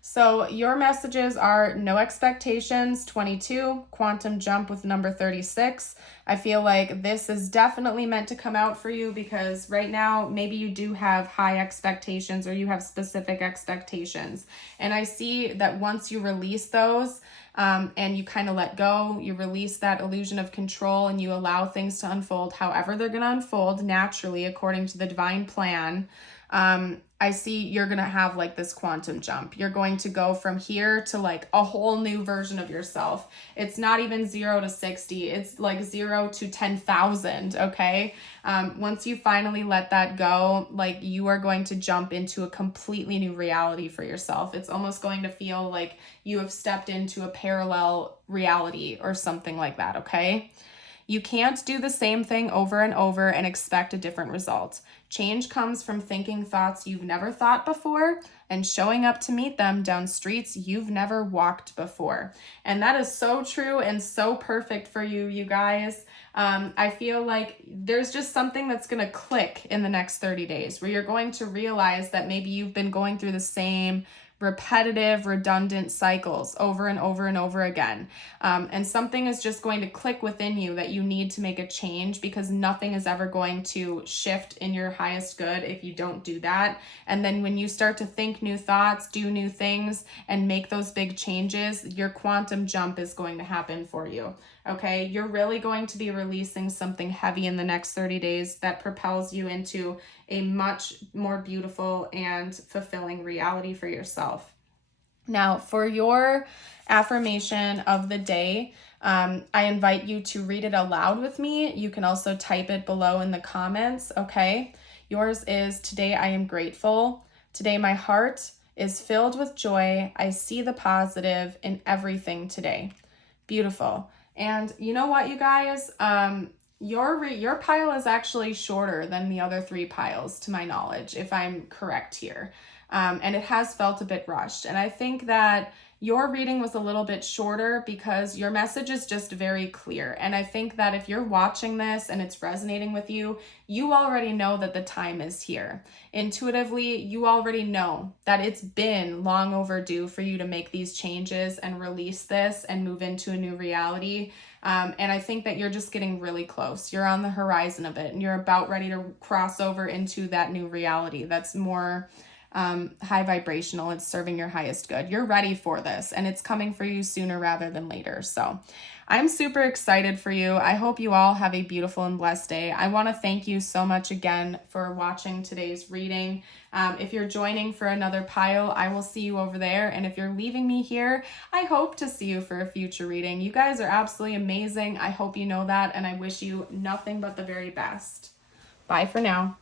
So your messages are no expectations, 22, quantum jump with number 36. I feel like this is definitely meant to come out for you because right now maybe you do have high expectations or you have specific expectations. And I see that once you release those and you kind of let go, you release that illusion of control and you allow things to unfold however they're going to unfold naturally according to the divine plan. I see you're going to have like this quantum jump. You're going to go from here to like a whole new version of yourself. It's not even 0 to 60. It's like 0 to 10,000. Okay. Once you finally let that go, like you are going to jump into a completely new reality for yourself. It's almost going to feel like you have stepped into a parallel reality or something like that. Okay. You can't do the same thing over and over and expect a different result. Change comes from thinking thoughts you've never thought before and showing up to meet them down streets you've never walked before. And that is so true and so perfect for you, you guys. I feel like there's just something that's going to click in the next 30 days where you're going to realize that maybe you've been going through the same repetitive, redundant cycles over and over and over again. And something is just going to click within you that you need to make a change because nothing is ever going to shift in your highest good if you don't do that. And then when you start to think new thoughts, do new things, and make those big changes, your quantum jump is going to happen for you. Okay, you're really going to be releasing something heavy in the next 30 days that propels you into a much more beautiful and fulfilling reality for yourself. Now, for your affirmation of the day, I invite you to read it aloud with me. You can also type it below in the comments, okay? Yours is, today I am grateful. Today my heart is filled with joy. I see the positive in everything today. Beautiful. And you know what, you guys? Your pile is actually shorter than the other 3 piles, to my knowledge, if I'm correct here. And it has felt a bit rushed. And I think that your reading was a little bit shorter because your message is just very clear. And I think that if you're watching this and it's resonating with you, you already know that the time is here. Intuitively, you already know that it's been long overdue for you to make these changes and release this and move into a new reality. And I think that you're just getting really close. You're on the horizon of it and you're about ready to cross over into that new reality that's more high vibrational. It's serving your highest good. You're ready for this and it's coming for you sooner rather than later. So I'm super excited for you. I hope you all have a beautiful and blessed day. I want to thank you so much again for watching today's reading. If you're joining for another pile, I will see you over there. And if you're leaving me here, I hope to see you for a future reading. You guys are absolutely amazing. I hope you know that. And I wish you nothing but the very best. Bye for now.